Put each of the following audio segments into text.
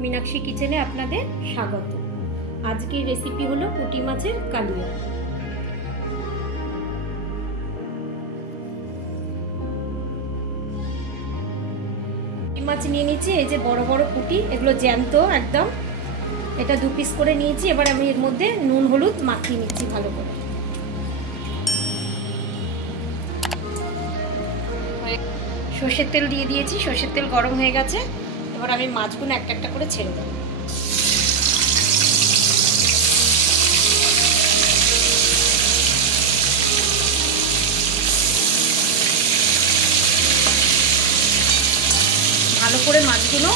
मीनाक्षी किचेने आपनादेर स्वागत। आजकेर रेसिपि हलो पुटी माछेर कालिया। पुटी माछ निये निয়েছি, এই যে বড় বড় পুটি, এগুলো জ্যান্ত একদম। এটা 2 পিস করে নিয়েছি। এবার আমি এর মধ্যে নুন হলুদ মাখিয়ে নিচ্ছি ভালো করে। সরষের তেল দিয়ে দিয়েছি, সরষের তেল গরম হয়ে গেছে। এবার আমি মাছগুলো একটা একটা করে ছেড়ে দেব। ভালো করে মাছগুলো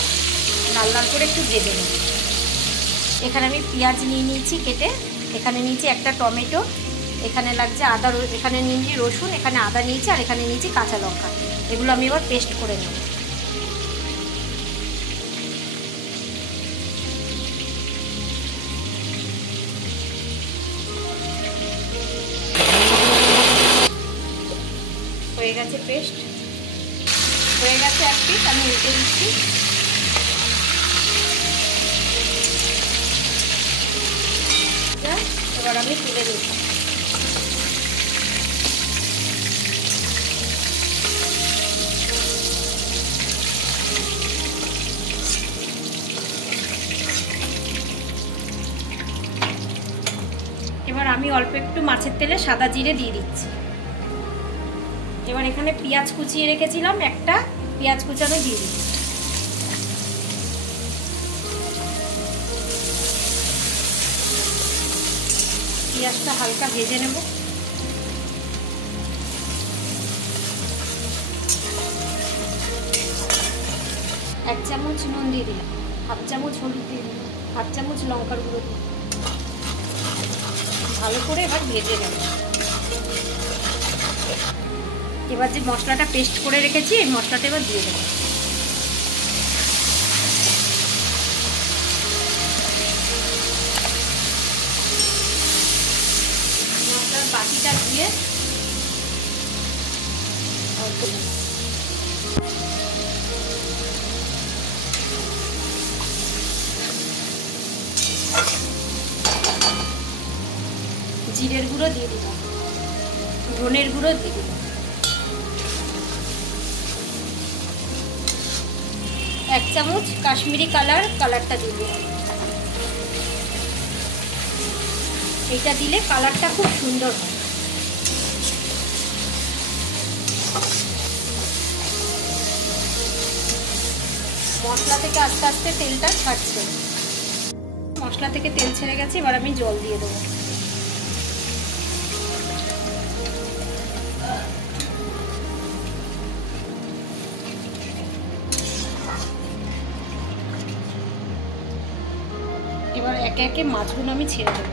লাল লাল করে একটু ভেজে নেব। এখানে আমি পেঁয়াজ নিয়ে নিয়েছি কেটে, এখানে নিয়েছি একটা টমেটো, এখানে লাগছে আদা, এখানে নিয়েছি রসুন, এখানে আদা নিয়েছি, আর এখানে নিয়েছি কাঁচা লঙ্কা। এগুলো আমি এবার পেস্ট করে নেব। হয়ে গেছে পেস্ট, হয়ে গেছে এক পিস। আমি উল্টে দিচ্ছি। এবার আমি তুলে দিচ্ছি। এবার আমি অল্প একটু মাছের তেলে সাদা জিরে দিয়ে দিচ্ছি। এবার এখানে পেঁয়াজ কুচিয়ে রেখেছিলাম, একটা পেঁয়াজ কুচানো দিয়ে দিচ্ছি। পেঁয়াজটা হালকা ভেজে নেব। এক চামচ নুন দিয়ে দিলাম, হাফ চামচ হলুদ দিয়ে দিলাম, হাফ চামচ লঙ্কার গুঁড়ো দিয়ে ভালো করে এবার ভেজে নেব। এবার যে মশলাটা পেস্ট করে রেখেছি, এই মশলাটা এবার দিয়ে দেবো। মশলার বাটিটা দিয়ে জিরের গুঁড়ো দিয়ে দিলাম, ধনের গুঁড়ো দিয়ে দিলাম, এক চামচ কাশ্মীরি কালারটা দিয়ে দিলাম। এটা দিলে কালারটা খুব সুন্দর হয়। মশলা থেকে আস্তে আস্তে তেলটা ছাড়ছে। মশলা থেকে তেল ছেড়ে গেছে। এবার আমি জল দিয়ে দেবো। এবার একে একে মাছগুলো আমি ছেড়ে দেবো।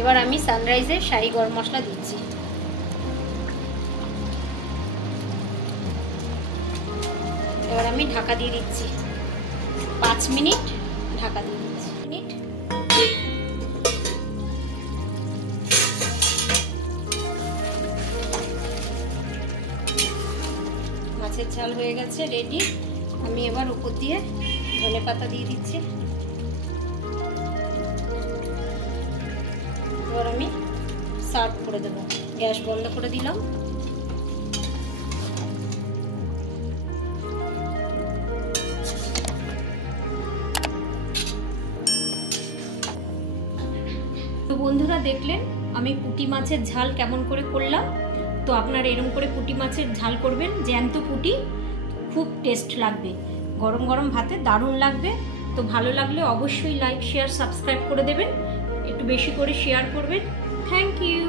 এবার আমি সানরাইজের শাহি গরম মশলা দিচ্ছি। এবার আমি ঢাকা দিয়ে দিচ্ছি। 5 মিনিট ঢাকা দিয়ে দিচ্ছি। মাছের ঝাল হয়ে গেছে, রেডি। আমি এবার উপর দিয়ে ধনেপাতা দিয়ে দিচ্ছি। এবার আমি সার্ভ করে দেবো। গ্যাস বন্ধ করে দিলাম। তো বন্ধুরা, দেখলেন আমি পুঁটি মাছের ঝাল কেমন করে করলাম। তো আপনারা এরকম করে পুঁটি মাছের ঝাল করবেন। জ্যান্ত পুঁটি, খুব টেস্ট লাগবে, গরম গরম ভাতে দারুণ লাগবে। তো ভালো লাগলে অবশ্যই লাইক, শেয়ার, সাবস্ক্রাইব করে দেবেন। একটু বেশি করে শেয়ার করবেন। Thank you.